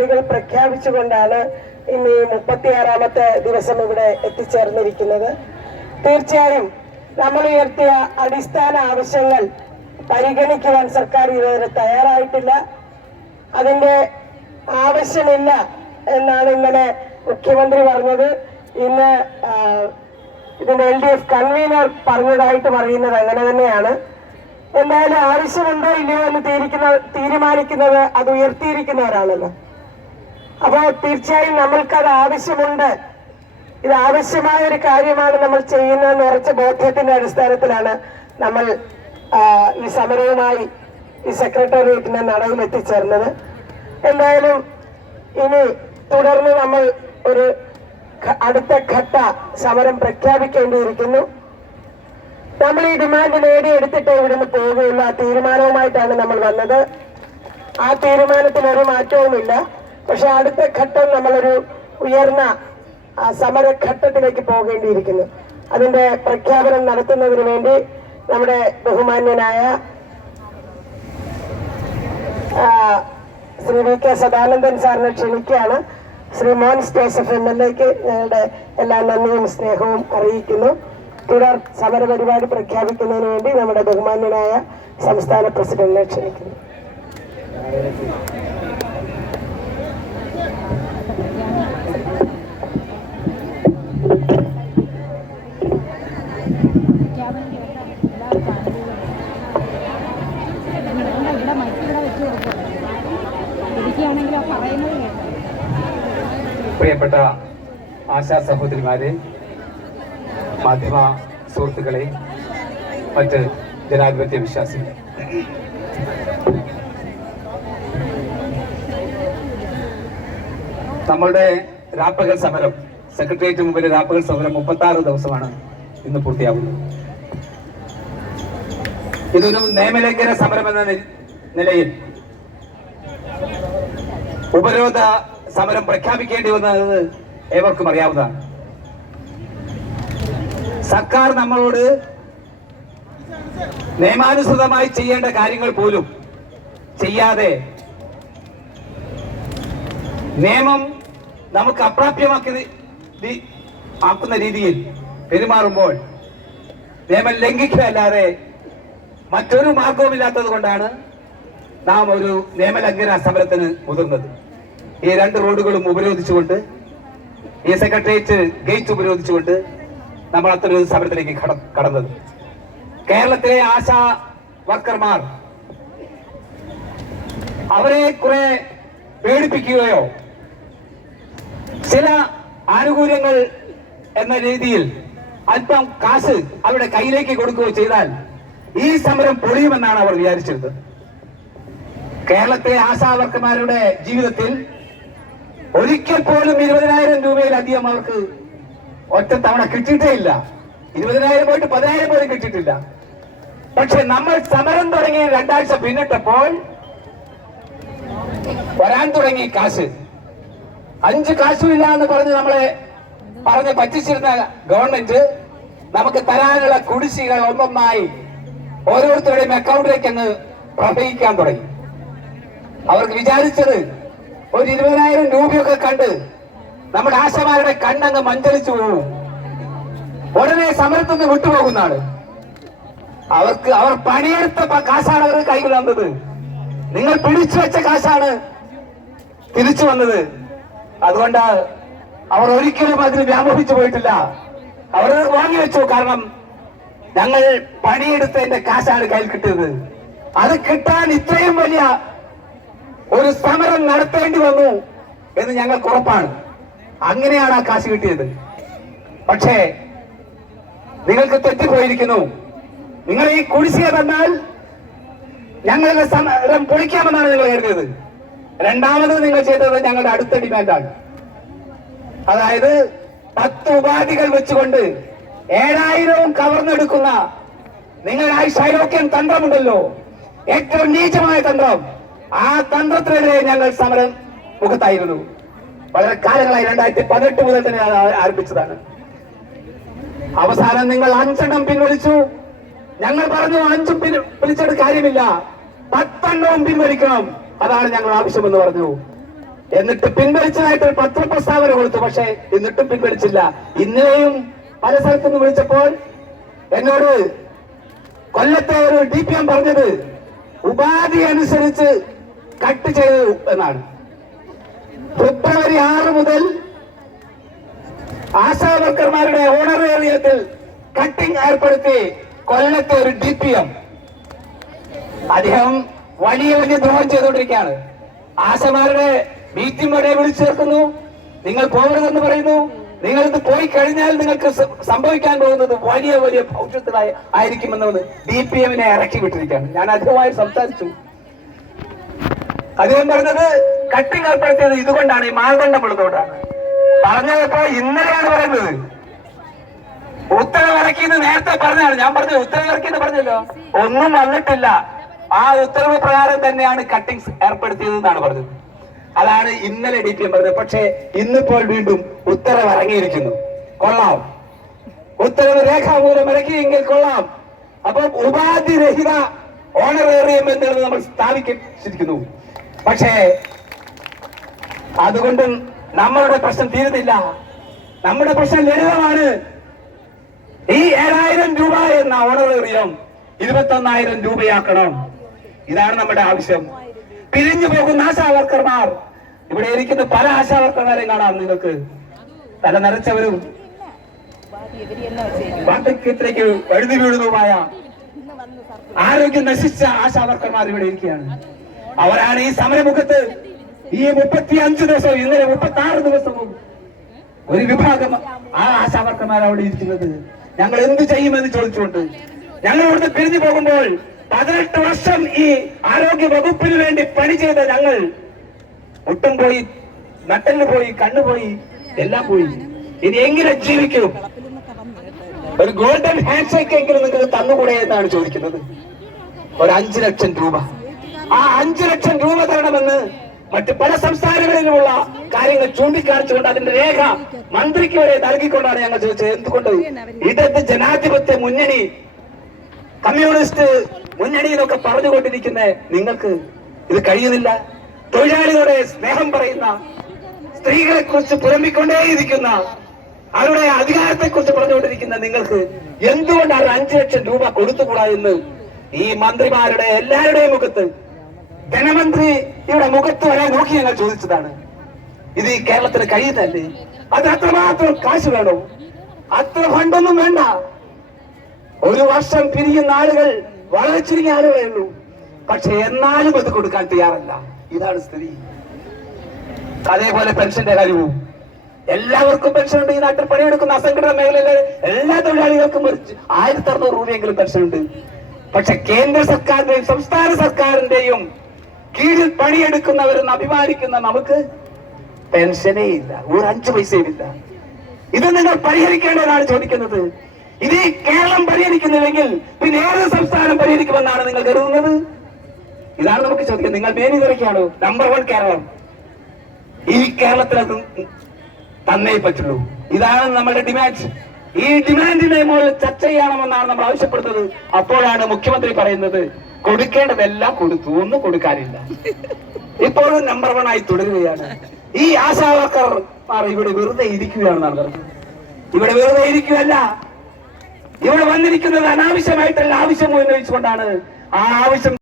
പരിപാടികൾ പ്രഖ്യാപിച്ചുകൊണ്ടാണ് ഇന്ന് ഈ മുപ്പത്തിയാറാമത്തെ ദിവസം ഇവിടെ എത്തിച്ചേർന്നിരിക്കുന്നത്. തീർച്ചയായും നമ്മൾ ഉയർത്തിയ അടിസ്ഥാന ആവശ്യങ്ങൾ പരിഗണിക്കുവാൻ സർക്കാർ ഇതുവരെ തയ്യാറായിട്ടില്ല. അതിന്റെ ആവശ്യമില്ല എന്നാണ് ഇന്നലെ മുഖ്യമന്ത്രി പറഞ്ഞത്. ഇന്ന് ഇതിന്റെ എൽ ഡി എഫ് കൺവീനർ പറഞ്ഞതായിട്ട് പറയുന്നത് അങ്ങനെ തന്നെയാണ്. എന്തായാലും ആവശ്യമുണ്ടോ ഇല്ലയോ എന്ന് തീരുമാനിക്കുന്നത് അത് ഉയർത്തിയിരിക്കുന്നവരാണല്ലോ അപ്പോൾ തീർച്ചയായും നമ്മൾക്കത് ആവശ്യമുണ്ട്. ഇത് ആവശ്യമായ ഒരു കാര്യമാണ് നമ്മൾ ചെയ്യുന്നതെന്ന് ഉറച്ച ബോധ്യത്തിന്റെ അടിസ്ഥാനത്തിലാണ് നമ്മൾ ഈ സമരവുമായി ഈ സെക്രട്ടേറിയറ്റിന്റെ നടയിൽ എത്തിച്ചേർന്നത്. എന്തായാലും ഇനി തുടർന്ന് നമ്മൾ ഒരു അടുത്ത ഘട്ട സമരം പ്രഖ്യാപിക്കേണ്ടിയിരിക്കുന്നു. നമ്മൾ ഈ ഡിമാൻഡ് നേടിയെടുത്തിട്ട് ഇവിടുന്ന് പോവുകയുള്ളൂ. ആ തീരുമാനവുമായിട്ടാണ് നമ്മൾ വന്നത്. ആ തീരുമാനത്തിൽ ഒരു മാറ്റവുമില്ല. പക്ഷെ അടുത്ത ഘട്ടം നമ്മളൊരു ഉയർന്ന സമരഘട്ടത്തിലേക്ക് പോകേണ്ടിയിരിക്കുന്നു. അതിന്റെ പ്രഖ്യാപനം നടത്തുന്നതിന് വേണ്ടി നമ്മുടെ ബഹുമാന്യനായ ശ്രീ വി കെ സദാനന്ദൻ സാറിനെ ക്ഷണിക്കുകയാണ്. Shri Mons Joseph M L എക്ക് ഞങ്ങളുടെ എല്ലാ നന്ദിയും സ്നേഹവും അറിയിക്കുന്നു. തുടർ സമര പരിപാടി പ്രഖ്യാപിക്കുന്നതിന് വേണ്ടി നമ്മുടെ ബഹുമാന്യനായ സംസ്ഥാന പ്രസിഡന്റിനെ ക്ഷണിക്കുന്നു. പ്രിയപ്പെട്ട ആശാ സഹോദരിമാരെ മാധ്യമ സുഹൃത്തുക്കളെ മറ്റ് ജനാധിപത്യ വിശ്വാസികളെ. നമ്മളുടെ രാപ്പകൽ സമരം സെക്രട്ടേറിയറ്റ് മുമ്പിൽ രാപ്പകൽ സമരം മുപ്പത്തി ആറ് ദിവസമാണ് ഇന്ന് പൂർത്തിയാവുന്നത് ഇതൊരു നിയമലംഘന സമരം എന്ന നിലയിൽ ഉപരോധ സമരം പ്രഖ്യാപിക്കേണ്ടി വന്നത് ഏവർക്കും അറിയാവുന്നതാണ്. സർക്കാർ നമ്മളോട് നിയമാനുസൃതമായി ചെയ്യേണ്ട കാര്യങ്ങൾ പോലും ചെയ്യാതെ നിയമം നമുക്ക് അപ്രാപ്യമാക്കി ആക്കുന്ന രീതിയിൽ പെരുമാറുമ്പോൾ നിയമം ലംഘിക്കുകയല്ലാതെ മറ്റൊരു മാർഗവുമില്ലാത്തത് കൊണ്ടാണ് നാം ഒരു നിയമലംഘന സമരത്തിന് മുതിർന്നത്. ഈ രണ്ട് റോഡുകളും ഉപരോധിച്ചുകൊണ്ട് ഈ സെക്രട്ടേറിയറ്റ് ഗേറ്റ് ഉപരോധിച്ചുകൊണ്ട് നമ്മൾ അത്തരം സമരത്തിലേക്ക് കടന്നത്. കേരളത്തിലെ ആശാ വർക്കർമാർ അവരെ കുറെ പേടിപ്പിക്കുകയോ ചില ആനുകൂല്യങ്ങൾ എന്ന രീതിയിൽ അല്പം കാശ് അവരുടെ കയ്യിലേക്ക് കൊടുക്കുകയോ ചെയ്താൽ ഈ സമരം പൊളിയുമെന്നാണ് അവർ വിചാരിച്ചിരുന്നത്. കേരളത്തിലെ ആശാവർക്കന്മാരുടെ ജീവിതത്തിൽ ഒരിക്കൽ പോലും ഇരുപതിനായിരം രൂപയിലധികം അവർക്ക് ഒറ്റ തവണ കിട്ടിയിട്ടേ ഇല്ല. ഇരുപതിനായിരം പോയിട്ട് പതിനായിരം പോലും കിട്ടിയിട്ടില്ല. പക്ഷെ നമ്മൾ സമരം തുടങ്ങി രണ്ടാഴ്ച പിന്നിട്ടപ്പോൾ വരാൻ തുടങ്ങി കാശ്. അഞ്ച് കാശുമില്ല എന്ന് പറഞ്ഞ് നമ്മളെ പറഞ്ഞ് പറ്റിച്ചിരുന്ന ഗവൺമെന്റ് നമുക്ക് തരാനുള്ള കുടിശ്ശികൾ ഒന്നൊന്നായി ഓരോരുത്തരുടെയും അക്കൗണ്ടിലേക്ക് അങ്ങ് പ്രവഹിക്കാൻ തുടങ്ങി. അവർക്ക് വിചാരിച്ചത് ഒരു ഇരുപതിനായിരം രൂപയൊക്കെ കണ്ട് നമ്മുടെ ആശമാരുടെ കണ്ണങ്ങ് മഞ്ചലിച്ചു പോകും ഉടനെ സമരത്തിൽ നിന്ന് വിട്ടുപോകുന്നതാണ് അവർക്ക് അവർ പണിയെടുത്ത കാശാണ് അവർ കൈകൾ വന്നത്. നിങ്ങൾ പിടിച്ചു വെച്ച കാശാണ് തിരിച്ചു വന്നത്. അതുകൊണ്ട് അവർ ഒരിക്കലും അതിന് വ്യാമോഹിച്ചു പോയിട്ടില്ല. അവർ വാങ്ങി വെച്ചു കാരണം ഞങ്ങൾ പണിയെടുത്തതിന്റെ കാശാണ് കയ്യിൽ കിട്ടിയത്. അത് കിട്ടാൻ ഇത്രയും വലിയ ഒരു സമരം നടത്തേണ്ടി വന്നു എന്ന് ഞങ്ങൾക്ക് ഉറപ്പാണ്. അങ്ങനെയാണ് ആ കാശ് കിട്ടിയത്. പക്ഷേ നിങ്ങൾക്ക് തെറ്റിപ്പോയിരിക്കുന്നു. നിങ്ങൾ ഈ കുടിശ്ശിക തന്നാൽ ഞങ്ങളുടെ സമരം പൊളിക്കാമെന്നാണ് നിങ്ങൾ കരുതിയത്. രണ്ടാമത് നിങ്ങൾ ചെയ്തത് ഞങ്ങളുടെ അടുത്ത ഡിമാൻഡാണ്. അതായത് പത്ത് ഉപാധികൾ വെച്ചുകൊണ്ട് ഏഴായിരവും കവർന്നെടുക്കുന്ന നിങ്ങളുടെ ആ ശൈലോക്യം തന്ത്രമുണ്ടല്ലോ. ഏറ്റവും നീചമായ തന്ത്രം. ആ തന്ത്രത്തിനെതിരെ ഞങ്ങൾ സമരം മുഖത്തായിരുന്നു. വളരെ കാലങ്ങളായി രണ്ടായിരത്തി പതിനെട്ട് മുതൽ തന്നെ ആരംഭിച്ചതാണ്. അവസാനം നിങ്ങൾ അഞ്ചെണ്ണം പിൻവലിച്ചു. ഞങ്ങൾ പറഞ്ഞു അഞ്ചും പിൻ പിടിച്ചിട്ട് കാര്യമില്ല. പത്തെണ്ണവും പിൻവലിക്കണം. അതാണ് ഞങ്ങൾ ആവശ്യമെന്ന് പറഞ്ഞു. എന്നിട്ട് പിൻവലിച്ചതായിട്ട് ഒരു പത്രപ്രസ്താവന കൊടുത്തു. പക്ഷേ എന്നിട്ടും പിൻവലിച്ചില്ല. ഇന്നലെയും പല സ്ഥലത്തുനിന്ന് വിളിച്ചപ്പോൾ എന്നോട് കൊല്ലത്തെ ഒരു ഡി പി എം പറഞ്ഞത് ഉപാധി അനുസരിച്ച് കട്ട് ചെയ്തു എന്നാണ്. ഫെബ്രുവരി ആറ് മുതൽ ആശാ വർക്കർമാരുടെ ഓണറേറിയത്തിൽ കട്ടിംഗ് ഏർപ്പെടുത്തി കൊല്ലത്തെ ഒരു ഡി പി എം അദ്ദേഹം വലിയ വലിയ ദ്രോഹം ചെയ്തുകൊണ്ടിരിക്കുകയാണ്. ആശമാരുടെ മീറ്റിംഗ് വിളിച്ചു ചേർക്കുന്നു. നിങ്ങൾ പോകരുതെന്ന് പറയുന്നു. നിങ്ങൾ ഇത് പോയി കഴിഞ്ഞാൽ നിങ്ങൾക്ക് സംഭവിക്കാൻ പോകുന്നത് വലിയ വലിയ ഭൗഷ്യത്തിലായി ആയിരിക്കുമെന്ന് ഡി പി എമ്മിനെ ഇറക്കി വിട്ടിരിക്കുകയാണ്. ഞാൻ അധികമായി സംസാരിച്ചു. അദ്ദേഹം പറഞ്ഞത് കട്ടിങ് ഏർപ്പെടുത്തിയത് ഇതുകൊണ്ടാണ് ഈ മാനദണ്ഡം ഉള്ളതുകൊണ്ടാണ്. പറഞ്ഞപ്പോ ഇന്നലെയാണ് പറയുന്നത് ഉത്തരവിറക്കിന്ന് നേരത്തെ പറഞ്ഞാണ് ഞാൻ പറഞ്ഞു ഉത്തരവിറക്കിന്ന് പറഞ്ഞല്ലോ. ഒന്നും വന്നിട്ടില്ല. ആ ഉത്തരവ് പ്രകാരം തന്നെയാണ് കട്ടിങ്സ് ഏർപ്പെടുത്തിയത് എന്നാണ് പറഞ്ഞത്. അതാണ് ഇന്നലെ ഡി പി എം പറഞ്ഞത്. പക്ഷേ ഇന്നിപ്പോൾ വീണ്ടും ഉത്തരവ് ഇറങ്ങിയിരിക്കുന്നു കൊള്ളാം. ഉത്തരവ് രേഖാമൂലം ഇറക്കിയെങ്കിൽ കൊള്ളാം. അപ്പൊ ഉപാധിരഹിത ഓണറേറിയം എന്നുള്ളത് നമ്മൾ സ്ഥാപിച്ചിരിക്കുന്നു പക്ഷേ അതുകൊണ്ടും നമ്മളുടെ പ്രശ്നം തീരുന്നില്ല. നമ്മുടെ പ്രശ്നം ലളിതമാണ്. ഈ ഏഴായിരം രൂപ എന്ന ഓണറേറിയം ഇരുപത്തൊന്നായിരം രൂപയാക്കണം. ഇതാണ് നമ്മുടെ ആവശ്യം. പിരിഞ്ഞു പോകുന്ന ആശാവർക്കർമാർ. ഇവിടെ ഇരിക്കുന്ന പല ആശാവർക്കർമാരെയും കാണാം നിങ്ങൾക്ക്. തല നിറച്ചവരും വാർദ്ധക്യത്തിലേക്ക് വഴുതി വീഴുന്നതുമായ ആരോഗ്യം നശിച്ച ആശാവർക്കർമാർ ഇവിടെ ഇരിക്കുകയാണ്. അവരാണ് ഈ സമരമുഖത്ത് ഈ മുപ്പത്തി അഞ്ച് ദിവസവും ഇന്നലെ മുപ്പത്തി ആറ് ദിവസവും ഒരു വിഭാഗം ആ ആശാവർക്കന്മാർ അവിടെ ഇരിക്കുന്നത്. ഞങ്ങൾ എന്ത് ചെയ്യുമെന്ന് ചോദിച്ചുകൊണ്ട് ഞങ്ങൾ ഇവിടുന്ന് പിരിഞ്ഞു പോകുമ്പോൾ പതിനെട്ട് വർഷം ഈ ആരോഗ്യ വകുപ്പിന് വേണ്ടി പണി ചെയ്ത ഞങ്ങൾ ഒട്ടും പോയി നട്ടലിന് പോയി കണ്ണു പോയി എല്ലാം പോയി. ഇനി എങ്ങനെ ജീവിക്കും? ഒരു ഗോൾഡൻ ഹാൻഡ് ഷേക്ക് എങ്കിലും നിങ്ങൾ തന്നുകൂടെ എന്നാണ് ചോദിക്കുന്നത്. ഒരു അഞ്ചു ലക്ഷം രൂപ. ആ അഞ്ചു ലക്ഷം രൂപ തരണമെന്ന് മറ്റ് പല സംസ്ഥാനങ്ങളിലുമുള്ള കാര്യങ്ങൾ ചൂണ്ടിക്കാണിച്ചുകൊണ്ട് അതിന്റെ രേഖ മന്ത്രിക്ക് വരെ നൽകിക്കൊണ്ടാണ് ഞങ്ങൾ ചോദിച്ചത്. എന്തുകൊണ്ട്? ഇടത് ജനാധിപത്യ മുന്നണി കമ്മ്യൂണിസ്റ്റ് മുന്നണി എന്നൊക്കെ പറഞ്ഞുകൊണ്ടിരിക്കുന്ന നിങ്ങൾക്ക് ഇത് കഴിയുന്നില്ല. തൊഴിലാളികളുടെ സ്നേഹം പറയുന്ന സ്ത്രീകളെ കുറിച്ച് പുലമ്പിക്കൊണ്ടേയിരിക്കുന്ന അവരുടെ അധികാരത്തെ കുറിച്ച് പറഞ്ഞുകൊണ്ടിരിക്കുന്ന നിങ്ങൾക്ക് എന്തുകൊണ്ടാണ് അഞ്ചു ലക്ഷം രൂപ കൊടുത്തുകൂടാ എന്ന് ഈ മന്ത്രിമാരുടെ എല്ലാവരുടെയും മുഖത്ത് ധനമന്ത്രി ഇവിടെ മുഖത്ത് വരെ നോക്കി ഞങ്ങൾ ചോദിച്ചതാണ്. ഇത് ഈ കേരളത്തിന് കഴിയുന്നല്ലേ അത് അത്രമാത്രം കാശ് വേണോ? അത്ര ഫണ്ടൊന്നും വേണ്ട. ഒരു വർഷം പിരിയുന്ന ആളുകൾ വളരെ ചുരുങ്ങിയ ആളുകളേ ഉള്ളൂ. പക്ഷെ എന്നാലും അത് കൊടുക്കാൻ തയ്യാറല്ല. ഇതാണ് സ്ഥിതി. അതേപോലെ പെൻഷന്റെ കാര്യവും. എല്ലാവർക്കും പെൻഷൻ ഉണ്ട് ഈ നാട്ടിൽ പണിയെടുക്കുന്ന അസംഘടിത മേഖലയിലെ എല്ലാ തൊഴിലാളികൾക്കും ആയിരത്തി അറുന്നൂറ് രൂപയെങ്കിലും പെൻഷൻ ഉണ്ട് പക്ഷെ കേന്ദ്ര സർക്കാരിന്റെയും സംസ്ഥാന സർക്കാരിന്റെയും കീഴിൽ പണിയെടുക്കുന്നവരെന്ന് അഭിമാനിക്കുന്ന നമുക്ക് പെൻഷനേ ഇല്ല. ഒരു അഞ്ചു പൈസയും ഇല്ല. ഇത് നിങ്ങൾ പരിഹരിക്കേണ്ടതാണ് ചോദിക്കുന്നത്. ഇത് കേരളം പരിഹരിക്കുന്നില്ലെങ്കിൽ പിന്നെ ഏത് സംസ്ഥാനം പരിഹരിക്കുമെന്നാണ് നിങ്ങൾ കരുതുന്നത്? ഇതാണ് നമുക്ക് ചോദിക്കുന്നത്. നിങ്ങൾ മേനി തിരക്കാണോ നമ്പർ വൺ കേരളം. ഈ കേരളത്തിൽ അത് തന്നേ പറ്റുള്ളൂ. ഇതാണ് നമ്മുടെ ഡിമാൻഡ് ഈ ഡിമാൻഡിനെ മുകളിൽ ചർച്ച ചെയ്യണമെന്നാണ് നമ്മൾ ആവശ്യപ്പെടുന്നത്. അപ്പോഴാണ് മുഖ്യമന്ത്രി പറയുന്നത്. കൊടുക്കേണ്ടതെല്ലാം കൊടുത്തു. ഒന്നും കൊടുക്കാനില്ല. ഇപ്പോഴും നമ്പർ വൺ ആയി തുടരുകയാണ്. ഈ ആശാവർക്കർമാർ ഇവിടെ വെറുതെ ഇരിക്കുകയാണെന്നാണ് പറഞ്ഞത്. ഇവിടെ വെറുതെ ഇരിക്കുകയല്ല. ഇവിടെ വന്നിരിക്കുന്നത് അനാവശ്യമായിട്ടുള്ള ആവശ്യം ഉന്നയിച്ചുകൊണ്ടാണ്. ആ ആവശ്യം